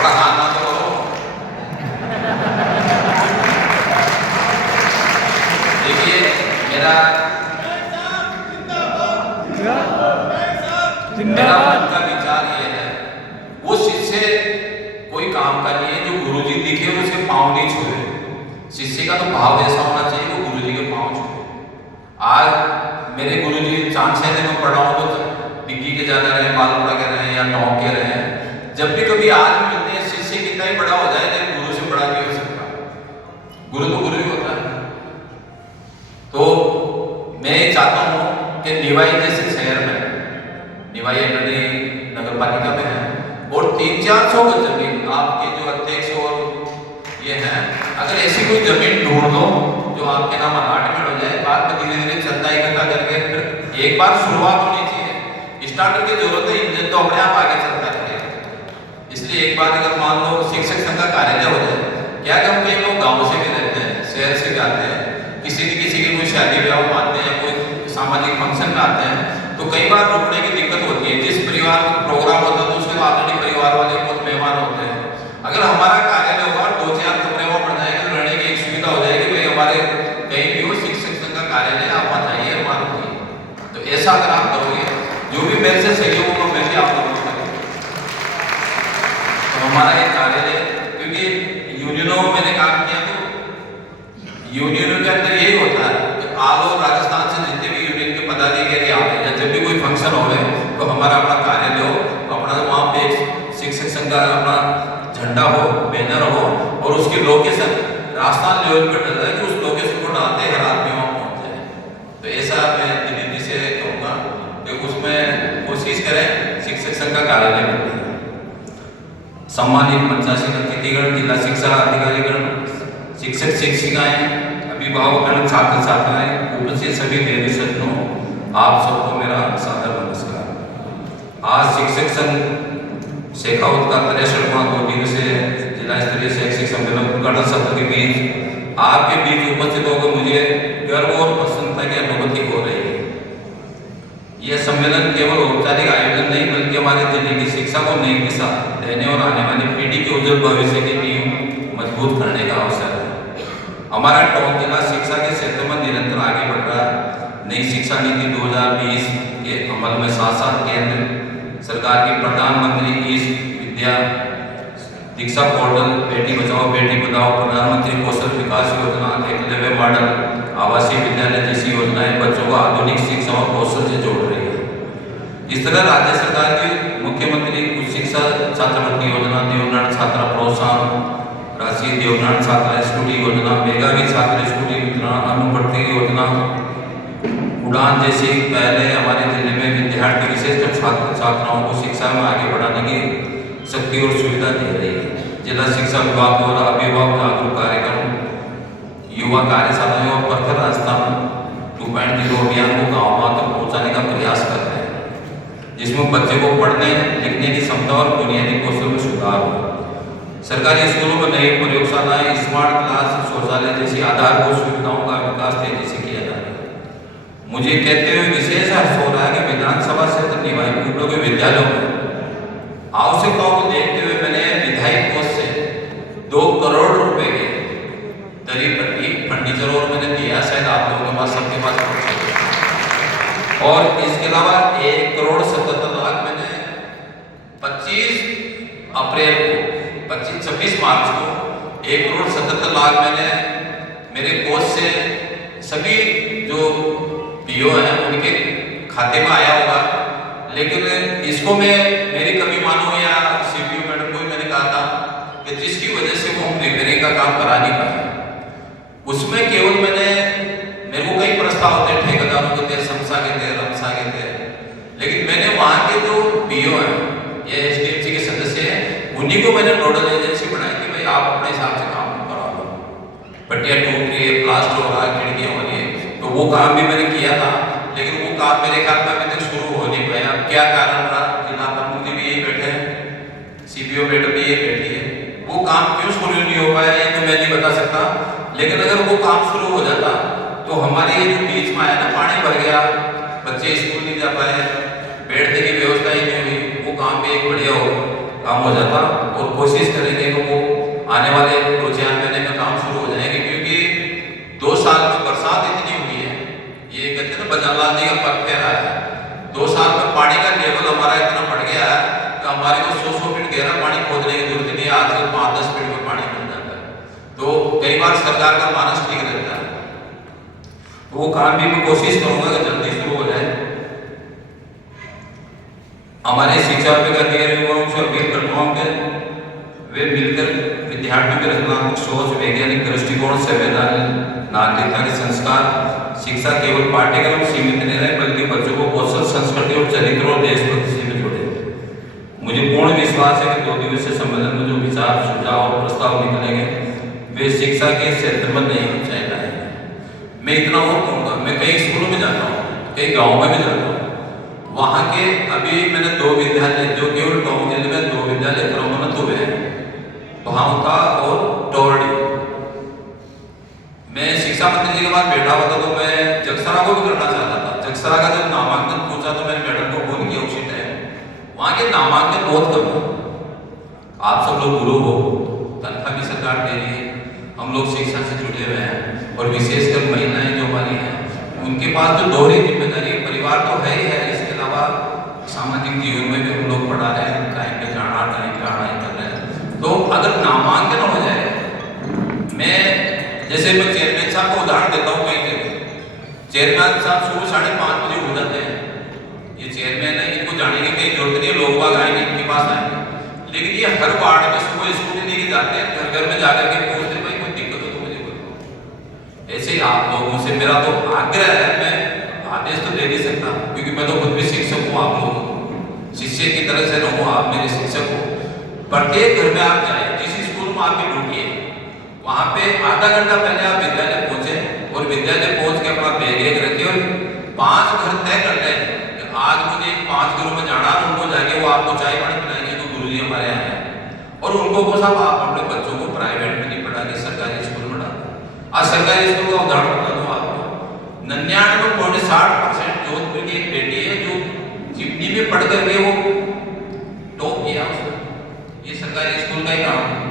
थोड़ा हाँ ना तो करो। देखिए मेरा मन का विचार ये है, वो शिष्य कोई काम का नहीं है जो गुरुजी दिखे उसे पाँव नहीं छुए। शिष्य का तो भाव ऐसा होना चाहिए वो गुरुजी के पाँव छुए। आज मेरे गुरुजी 4-6 दिन में पढ़ा हूँ तो डिग्गी के ज्यादा रहे, बाल बड़ा के रहे या टॉप के रहे। जब भी कभी आज मिलते हैं, शिष्य कितना ही बड़ा हो जाए लेकिन गुरु से बड़ा नहीं हो सकता। गुरु तो गुरु ही होता है। तो मैं चाहता हूँ कि निवाई जैसे शहर में, निवाई नगर पालिका में है और 300-400 गज जमीन आपके जो अध्यक्ष और ये हैं, अगर ऐसी कोई जमीन ढूंढ दो जो आपके नाम अलाटमेंट हो जाए, बाद में धीरे धीरे चंदा इकट्ठा करके फिर एक बार शुरुआत होनी चाहिए। स्टार्टर की जरूरत है, इंजन तो अपने आप आगे चलता रहेगा। इसलिए एक बार अगर मान लो शिक्षक संघ का कार्यालय हो जाए, क्या कि हम कई लोग गाँव से भी रहते हैं, शहर से भी आते हैं, किसी की कोई शादी ब्याह में आते हैं, कोई सामाजिक फंक्शन में आते हैं, तो कई बार रुकने की दिक्कत होती है। जिस परिवार में प्रोग्राम होता है तो उसके ऑलरेडी परिवार वाले बहुत मेहमान होते हैं। अगर हमारा कार्यालय होगा 2-4 कमरे में बढ़ जाएंगे तो रहने की एक सुविधा हो जाएगी, भाई हमारे कहीं भी हो शिक्षक संघ का कार्यालय आप वहाँ जाइए हमारा रुकिए। तो ऐसा अगर आप करोगे, जो भी मेरे से सहयोग होगा मैं भी आप लोगों को करूँगा। तो हमारा एक कार्यालय, क्योंकि यूनियनों में मैंने काम किया तो यूनियनों के अंदर यही होता है कि ऑल ओवर राजस्थान से जितने भी यूनियन के पदाधिकारी आते हैं, जब भी कोई फंक्शन हो रहे तो हमारा अपना कार्यालय हो, अपना वहाँ पे एक शिक्षक संघ का अपना झंडा हो, बैनर हो और उसकी लोकेशन राजस्थान लेवल पर डल रहा है कि उस लोकेशन को डालते हर आदमी वहाँ पहुँच जाए। तो ऐसा मैं दिल्ली से कहूँगा कि उसमें कोशिश करें शिक्षक संघ का कार्यालय बने। सम्मानित मंचासीन अतिथिगण, जिला शिक्षा अधिकारीगण, शिक्षक शिक्षिकाएं, अभिभावकगण, छात्र छात्राएं, उपस्थित सभी देवी सज्जनों, आप सबको मेरा सादर नमस्कार। आज शिक्षक संघ शेखावत का 63वां 2 दिवसीय जिला स्तरीय शैक्षिक सम्मेलन उद्घाटन सत्र के बीच आपके बीच उपस्थित होकर मुझे गर्व और प्रसन्नता की अनुभूति हो रही है। यह सम्मेलन केवल औपचारिक आयोजन नहीं बल्कि हमारे जिले की शिक्षा को नई दिशा देने और आने वाली पीढ़ी के उज्जवल भविष्य की नींव मजबूत करने का अवसर है। हमारा टोंक जिला शिक्षा के क्षेत्र में निरंतर आगे बढ़ रहा है। नई शिक्षा नीति 2020 के अमल में साथ साथ केंद्र सरकार की प्रधानमंत्री ईश विद्या दीक्षा पोर्टल, बेटी बचाओ बेटी पढ़ाओ, प्रधानमंत्री कौशल विकास योजना, एकलव्य मॉडल आवासीय विद्यालय जैसी योजनाएं बच्चों को आधुनिक शिक्षा और कौशल से जोड़ रही है। इस तरह राज्य सरकार की मुख्यमंत्री उच्च शिक्षा छात्रवृत्ति योजना, देवनाथ छात्रा प्रोत्साहन राशि, देवनाथ छात्रा स्कूटी योजना, मेधावी छात्र स्कूटी वितरण, अनुवर्ती योजना, उड़ान जैसी पहले हमारे जिले में विद्यार्थी विशेषकर छात्र छात्राओं को शिक्षा में आगे बढ़ाने की शक्ति और सुविधा दे रही है। जिला शिक्षा विभाग द्वारा अभिभावक जागरूक कार्यक्रम, युवा कार्यशालाएं और पत्थर राजस्थान 2.0 अभियान को गाँव तक पहुँचाने का प्रयास कर रहे हैं, जिसमें बच्चे को पढ़ने लिखने की क्षमता और बुनियादी कौशल में सुधार हो। सरकारी स्कूलों में नई प्रयोगशालाएं, स्मार्ट क्लास, शौचालय जैसी आधारभूत सुविधाओं का विकास तेजी से किया जा रहा है। मुझे कहते हुए विशेष हर्ष हो रहा है कि विधानसभा क्षेत्र निवाई उपलों के विद्यालयों में आवश्यकताओं को देखते हुए मैंने विधायी कोष से 2 करोड़ रुपए के दरी पट्टी फर्नीचर और मैंने दिया, शायद आप लोगों के पास सबके पास पहुंचे। और इसके अलावा 1,77,00,000 मैंने 25 अप्रैल को 26 मार्च को 1,77,00,000 मैंने मेरे कोष से सभी जो पीओ हैं उनके खाते में आया होगा। लेकिन इसको मैं मेरी कमी मानो या सीपीओ मैडम को मैंने कहा था कि जिसकी वजह से वो हम रिपेयरिंग का काम करा नहीं पाए, उसमें केवल मेरे को कई प्रस्ताव होते हैं, ठेकेदारों के थे, शमसा के थे, रमसा के थे, लेकिन मैंने वहाँ के जो पीओ हैं या एसडीएमसी के सदस्य हैं उन्हीं को मैंने नोडल एजेंसी बनाई कि भाई आप अपने हिसाब से काम करा लो, पट्टियाँ टूट रही है, प्लास्टर हो रहा है, खिड़कियाँ हो रही है, तो वो काम भी मैंने किया था। लेकिन वो काम मेरे ख्याल में अभी तक शुरू हो नहीं पाया। क्या कारण रहा? जिला प्रमुख जी भी यही बैठे हैं, सीपीओ मैडम भी यही बैठी है, वो काम क्यों शुरू नहीं हो पाया ये तो मैं नहीं बता सकता। लेकिन अगर वो काम शुरू हो जाता तो हमारे ये जो बीच में आया ना, पानी भर गया, बच्चे स्कूल नहीं जा पाए, बैठने की व्यवस्था ही नहीं हुई, वो काम भी एक बढ़िया हो। काम हो जाता, और कोशिश करेंगे कि वो आने वाले 2-4 महीने में काम शुरू हो जाएंगे, क्योंकि 2 साल में बरसात इतनी हुई है, ये कहते हैं ना बजालाल जी का पग फेरा है। 2 साल में पानी का लेवल हमारा इतना बढ़ गया है कि हमारे को 100 फीट गहरा पानी खोदने की जरूरत नहीं है, आजकल 5-10 फीट में पानी मिल जाता है। तो कई बार सरकार का मानस ठीक रहता है, तो वो काम भी मैं कोशिश करूंगा कि जल्दी शुरू हो जाए। हमारे शिक्षा विभाग युवाओं से अपील करता हूँ कि वे मिलकर विद्यार्थियों के रचनात्मक सोच, वैज्ञानिक दृष्टिकोण, संवेदनशील नागरिकता के संस्कार, शिक्षा केवल पाठ्यक्रम सीमित नहीं रहे, बल्कि बच्चों को कौशल, संस्कृति और चरित्र और देशभक्ति से भी जोड़े। मुझे पूर्ण विश्वास है कि 2 दिवसीय सम्मेलन में जो विचार, सुझाव और प्रस्ताव निकलेंगे वे शिक्षा के क्षेत्र में नई ऊंचाई लाएंगे। मैं इतना और कहूँगा, मैं कई स्कूलों में जाता हूँ, कई गाँव में भी जाता हूँ, वहाँ के अभी मैंने 2 विद्यालय, जो केवल टॉप जिले में 2 विद्यालय क्रमोन्नत हुए हैं, भावता और टोरडी। मैं शिक्षा मंत्री जी के पास बैठा हुआ था, तो मैं जगसरा को भी करना चाहता था। जगसरा का जब नामांकन पूछा तो मैंने मैडम को फोन किया उसी टाइम, वहाँ के नामांकन बहुत कम है। आप सब लोग गुरु हो, तनख्वाह भी सरकार दे रही है, हम लोग शिक्षा से जुड़े हुए हैं, और विशेषकर महिलाएं जो हमारी हैं, उनके पास तो दोहरी जिम्मेदारी, परिवार तो है ही है, इसके अलावा सामाजिक जीवन में भी हम लोग पढ़ा रहे हैं, टाइम पे जाना, टाइम पे आना कर रहे हैं। तो अगर नामांकन हो जाए, मैं जैसे मैं चेयरमैन साहब को उदाहरण देता हूँ, कई जगह चेयरमैन साहब सुबह 5:30 बजे उठ जाते हैं। ये चेयरमैन है, इनको जाने की कहीं जरूरत नहीं है, लोग बाग आएंगे इनके पास आएंगे, लेकिन ये हर वार्ड में सुबह स्कूटी लेके जाते हैं, घर घर में जाकर के पूछते भाई कोई दिक्कत हो तो मुझे बताओ। ऐसे ही आप लोगों से मेरा तो आग्रह है, मैं आदेश तो दे नहीं सकता, क्योंकि मैं तो खुद भी शिक्षक हूँ, आप लोग शिष्य की तरह से रहूँ, आप मेरे शिक्षक हो। प्रत्येक घर में आप जाए, जिस स्कूल में आपकी ड्यूटी है, वहाँ पे आधा घंटा पहले आप विद्यालय पहुंचे, और विद्यालय पहुंच के अपना बैग एक रखे और 5 घर तय कर लें कि आज मुझे 5 घरों में जाना, उनको जाके वो आपको चाय पानी पिलाएंगे, तो गुरुजी हमारे यहाँ हैं, और उनको को सब आप अपने बच्चों को प्राइवेट में नहीं पढ़ा के सरकारी स्कूल में डालो। आज सरकारी स्कूल का उदाहरण बता दूं आपको, 99.60% जोधपुर की एक बेटी है जो जिपनी में पढ़ करके वो टॉप किया उसने, ये सरकारी स्कूल का ही काम है।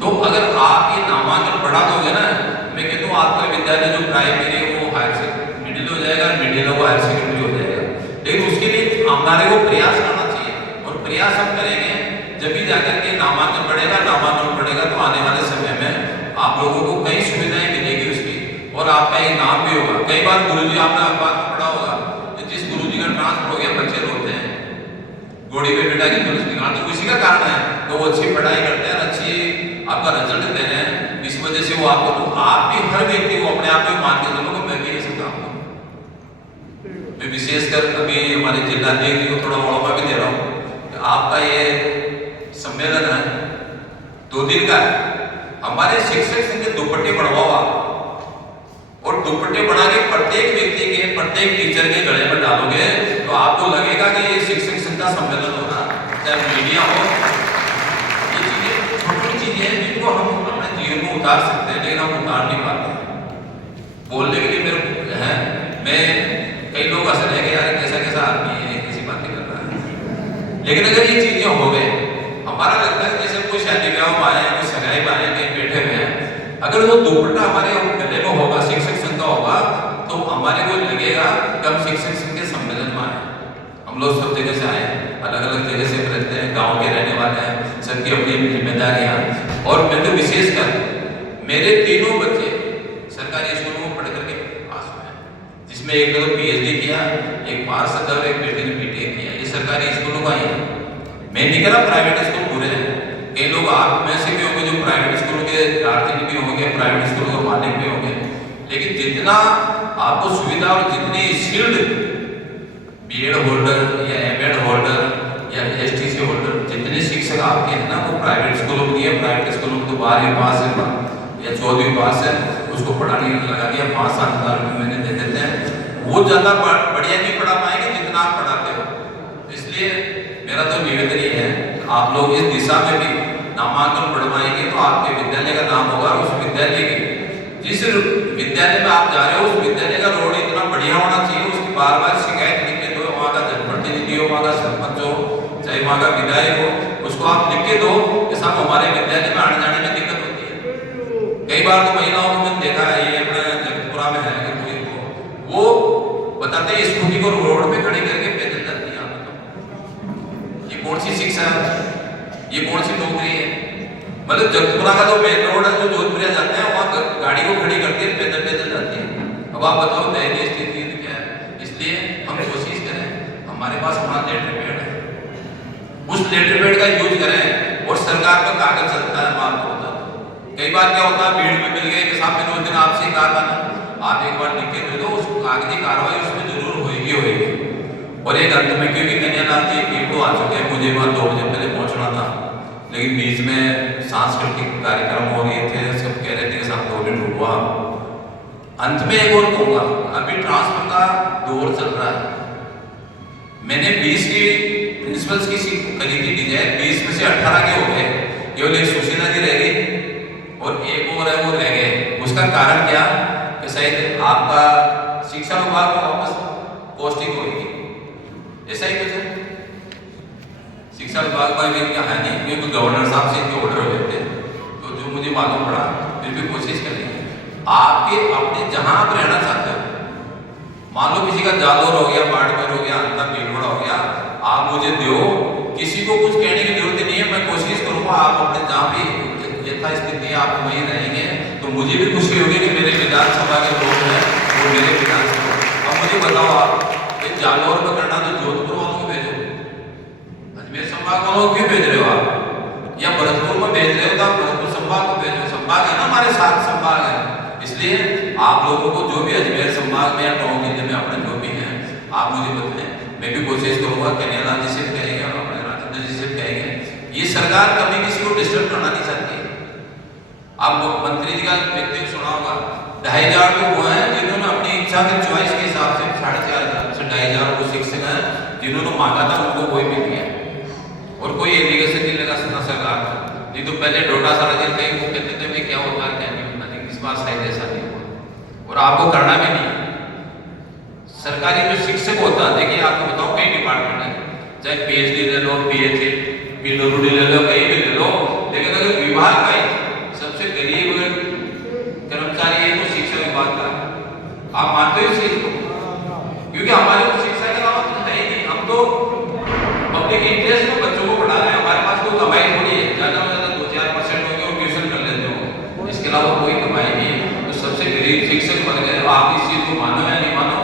तो अगर आप ये नामांकन बढ़ा दोगे ना, मैं कहता हूँ आपका विद्यालय जो प्राइमरी है वो हायर सेकेंडरी मिडिल हो जाएगा, मिडिल वो हायर सेकेंडरी हो जाएगा। लेकिन उसके लिए हमारे को प्रयास करना चाहिए, और प्रयास हम करेंगे जब भी जाकर के नामांकन बढ़ेगा, नामांकन बढ़ेगा तो आने वाले समय में आप लोगों को कई सुविधाएं मिलेगी उसकी, और आपका एक नाम भी होगा। कई बार गुरुजी, आपने बात पढ़ा होगा कि जिस गुरुजी का ट्रांसफर हो गया बच्चे रोते हैं, घोड़ी पे बिठा के पुलिस निकाल, तो उसी का कारण है, तो वो अच्छी पढ़ाई करते हैं, अच्छी आपका रिजल्ट दे रहे हैं, इस वजह से वो आपको, तो आप भी हर व्यक्ति को अपने आप को मान के चलो कि मैं भी ऐसे काम करूँ। मैं विशेषकर अभी हमारे जिलाध्यक्ष जी को थोड़ा मौका भी दे रहा हूँ कि आपका ये सम्मेलन है 2 दिन का है, हमारे शिक्षक संघ के दुपट्टे बढ़वाओ आप, और दुपट्टे बढ़ा के प्रत्येक व्यक्ति के, प्रत्येक टीचर के गले में डालोगे, तो आपको लगेगा कि ये शिक्षक संघ का सम्मेलन हो रहा है। चाहे मीडिया हो, ये चीजें छोटी चीजें हैं जिनको हम अपने जीवन में उतार सकते हैं, लेकिन हम उतार नहीं पाते। बोलने के लिए मेरे हैं, मैं कई लोग हंस रहे हैं कि यार कैसा कैसा आदमी है, कैसी बातें कर रहा है, लेकिन अगर ये चीजें हो गए, हमारा लगता है जैसे कोई शादी ब्याह में आए, कोई सगाई में आए, कहीं बैठे हुए हैं, अगर वो दुपट्टा हमारे गले में होगा, शिक्षक संघ का होगा, तो हमारे को लगेगा कि हम शिक्षक संघ के सम्मेलन में आए। हम लोग सब जगह से आए, अलग अलग जगह से रहते हैं, गांव के रहने वाले हैं, सबकी अपनी जिम्मेदारियां। और मैं तो विशेषकर मेरे 3 बच्चे सरकारी स्कूलों में पढ़ करके पास हुए हैं, जिसमें एक ने तो PhD किया, एक पार्षद और एक बेटे ने BTech किया। ये सरकारी स्कूलों का ही है, मैं नहीं कह रहा प्राइवेट स्कूल बुरे हैं। कई लोग आप में से भी होंगे जो प्राइवेट स्कूल के गार्जियन भी होंगे, प्राइवेट स्कूलों के मालिक भी होंगे, लेकिन जितना आपको सुविधा और जितनी स्किल्ड B.Ed होल्डर या M.Ed होल्डर या STC होल्डर जितने शिक्षक आपके हैं ना, वो प्राइवेट स्कूलों में है। प्राइवेट स्कूलों में तो 12वीं पास है या 14वीं पास है, उसको पढ़ाने लगा दिया, 5-7 हज़ार रुपये महीने दे देते हैं। वो ज़्यादा बढ़िया नहीं पढ़ा पाएंगे जितना आप पढ़ाते हो। इसलिए मेरा तो निवेदन ये है, आप लोग इस दिशा में भी नामांकन बढ़वाएंगे तो आपके विद्यालय का नाम होगा। उस विद्यालय के जिस विद्यालय में आप जा रहे हो उस विद्यालय का रोड इतना बढ़िया होना चाहिए, उसकी बार बार शिकायत लिख के दो, वहाँ का जनप्रतिनिधि हो, वहाँ का सरपंच हो, चाहे चाहे वहाँ का विधायक हो, उसको आप लिख के दो कि साहब हमारे विद्यालय में आने जाने में दिक्कत होती है। कई बार तो महिलाओं को मैंने देखा है, ये अपना जगतपुरा में है कि कोई वो बताते हैं स्कूटी को रोड पे खड़ी करके पैदल जाती है। ये कौन सी शिक्षा है, ये कौन सी नौकरी है? मतलब जगतपुरा का जो मेन रोड है जो जोधपुर जाते हैं वहाँ गाड़ी को खड़ी करती है, पैदल पैदल जाती है। अब आप बताओ दयनीय स्थिति क्या है। इसलिए हम कोशिश करें, हमारे पास हमारा लेटर पैड है, उस लेटर पैड का यूज करें। और सरकार का कागज चलता है, माफ होता है। कई बार क्या होता है, भीड़ में मिल गए कि साहब मैंने उस दिन आपसे कहा था ना, आप एक बार लिख के दे दो, उस कागजी कार्रवाई उसमें जरूर होगी। और एक अंत में, क्योंकि कन्यालाल जी पीपलो आ चुके हैं, मुझे वहाँ 2 बजे पहले पहुँचना था, लेकिन बीच में सांस्कृतिक कार्यक्रम हो रहे थे, सब कह रहे थे कि साहब 2 मिनट रुकवा। अंत में एक और कहूँगा, अभी ट्रांसफर का दौर चल रहा है। मैंने 20 की प्रिंसिपल्स की करी थी डिजाइन, 20 में से 18 के हो गए, केवल एक सुशीला जी रह गई और एक और है वो रह गए। उसका कारण क्या कि शायद आपका शिक्षा विभाग को वापस पोस्टिंग होगी, ऐसा ही कुछ है। शिक्षा विभाग में भी क्या है नहीं, क्योंकि गवर्नर साहब से इनके ऑर्डर हो जाते हैं, तो जो मुझे मालूम पड़ा, फिर भी कोशिश करेंगे आपके अपने जहां आप रहना चाहते हो। मान लो किसी का जालोर हो गया, बाड़मेर हो गया, अंतर भीलवाड़ा हो गया, आप मुझे दो, किसी को कुछ कहने की जरूरत नहीं है। मैं कोशिश करूंगा आप अपने जहाँ भी यथास्थिति आप वहीं रहेंगे, तो मुझे भी खुशी होगी कि मेरे विधानसभा के लोग हैं वो मेरे विधानसभा। अब मुझे बताओ, आप ये जालोर में करना तो जोधपुर वालों को भेजो, अजमेर संभाग वालों को क्यों भेज रहे हो आप, या भरतपुर में भेज रहे हो तो आप भरतपुर संभाग को भेजो। संभाग है ना, हमारे 7 संभाग है। इसलिए आप लोगों को जो भी अजमेर संभाग में या टोंक जिले में अपने जो भी हैं, आप मुझे बताएं। मैं भी कोशिश करूंगा, कन्यालाल जी से कहेंगे और अपने राजेंद्र जी से कहेंगे। ये सरकार कभी किसी को डिस्टर्ब करना नहीं चाहती। आप मुख्यमंत्री जी का व्यक्ति सुना होगा, 2500 तो वो हैं जिन्होंने अपनी इच्छा के चॉइस के हिसाब से 4500 से 2500 वो शिक्षक हैं जिन्होंने मांगा था, उनको कोई भी नहीं है। और कोई एलिगेशन नहीं लगा सकता सरकार को। नहीं तो पहले डोटा सारा जेल कहीं वो कहते थे भाई क्या होता है क्या नहीं होता, लेकिन इस बात शायद ऐसा नहीं हुआ और आपको करना भी नहीं। सरकारी जो शिक्षक होता है, देखिए आपको बताओ कई डिपार्टमेंट है, चाहे PhD ले लो, PhD PhD ले लो, कहीं भी ले लो, लेकिन अगर विभाग का ही सबसे गरीब कर्मचारी है तो शिक्षा विभाग का। आप मानते हो इस चीज को? क्योंकि हमारे को शिक्षा के अलावा कुछ है ही नहीं, हम तो पब्लिक इंटरेस्ट को